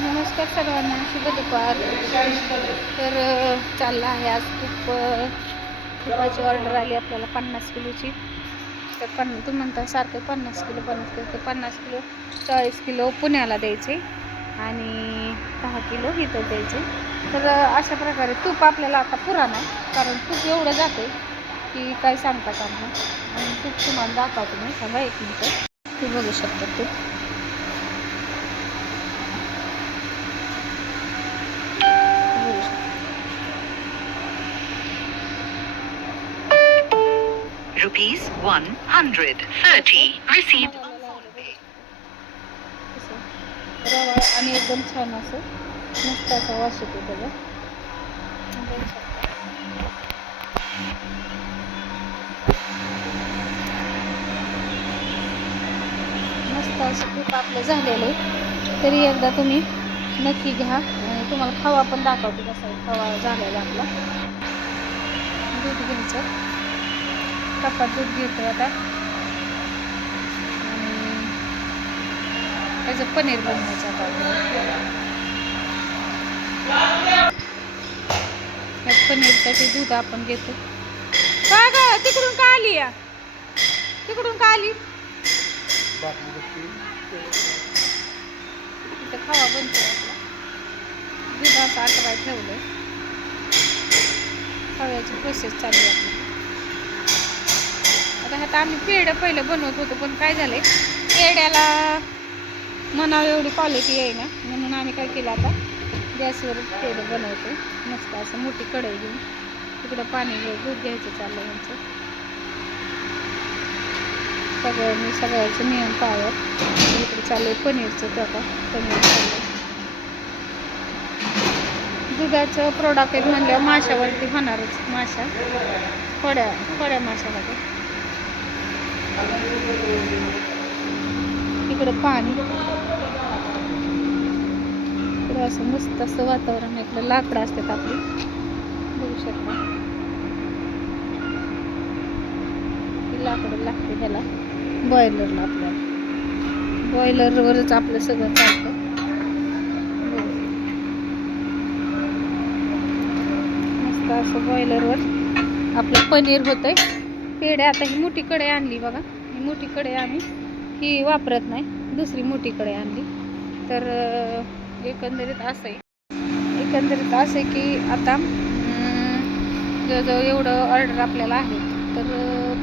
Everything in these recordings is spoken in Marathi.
नमस्कार सर्वांना शुभ दुपार. तर चालला चाललं आहे आज खूप तुपाची ऑर्डर आली आपल्याला पन्नास किलोची. तर पन्ना तू म्हणता सारखं पन्नास किलो पन्नास किलो तर पन्नास किलो चाळीस किलो पुण्याला द्यायचे आणि दहा किलो इथं द्यायचे. तर अशा प्रकारे तूप आपल्याला आता पुराण आहे. कारण तूप एवढं जाते की काय सांगता का आणि तूप तुम्हाला दाखवतो मी सांगा एक मिनटं. ते बघू शकता तूप. Rupees 130 received. कसं रवा आणि एकदम छान असं. मस्त असा वास येतो त्याला. मस्त असं खूप आपलं झालेलं आहे. तरी एकदा तुम्ही नक्की घ्या आणि तुम्हाला खवा पण दाखवतो कसा खवा झालेला आपला. दूध घ्यायचं. कप्पा दूध घेतो आता? आणि त्याचं पनीर बनवायचं आता. त्यात पनीरसाठी दूध आपण घेतो. का ग? तिकडून का आली या? तिकडून का आली? इथं खावा बनतो आपला. दूध असं ठेवलं ठेवलंय. खव्याची प्रोसेस चालू आहे आपली. आता आम्ही पेढं पहिलं बनवत होतो पण काय झालंय पेढ्याला म्हणावं एवढी क्वालिटी आहे ना म्हणून आम्ही काय केलं आता गॅसवर पेढं बनवतो मस्त असं मोठी कढई घेऊन तिकडं पाणी घे दूध घ्यायचं चाललं यांचं सगळं मी सगळ्याचं नियम पाळत इकडे चालू आहे पनीरचं तर आता पनीर चाललं दुधाचं प्रोडक्ट आहेत म्हणल्यावर माशावरती होणारच माशा थोड्या थोड्या माशामध्ये. इकडं पाणी. इकडं असं मस्त असं वातावरण आहे. इकडं लाकडं असतात आपली. बघू शकता. लाकडं लागते ह्याला. बॉयलरला आपल्याला. बॉयलरवरच आपलं सगळं चालतं. मस्त असं बॉयलरवर. आपलं पनीर होतंय. पेढे आता ही मोठी कढई आणली बघा. ही मोठी कढई आम्ही ही वापरत नाही दुसरी मोठी कढई आणली. तर एकंदरीत असं आहे. एकंदरीत असं आहे की आता जवळजवळ एवढं ऑर्डर आपल्याला आहे. तर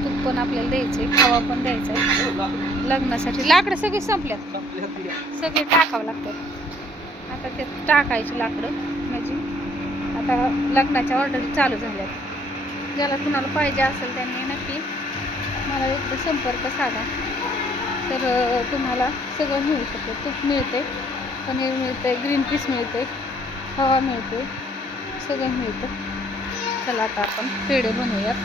तूप पण आपल्याला द्यायचं आहे खावा पण द्यायचा आहे. लग्नासाठी लाकडं सगळी संपल्यात. सगळे टाकावं लागतात. आता ते टाकायची लाकडं म्हणजे आता लग्नाच्या ऑर्डर चालू झाल्यात. ज्याला कुणाला पाहिजे असेल त्यांनी नक्की मला एकदा संपर्क साधा. तर तुम्हाला सगळं मिळू शकतं. तूप मिळते पनीर मिळते ग्रीन पीस मिळते हवा मिळते सगळं मिळतं चला आता आपण पेढे बनवूयात.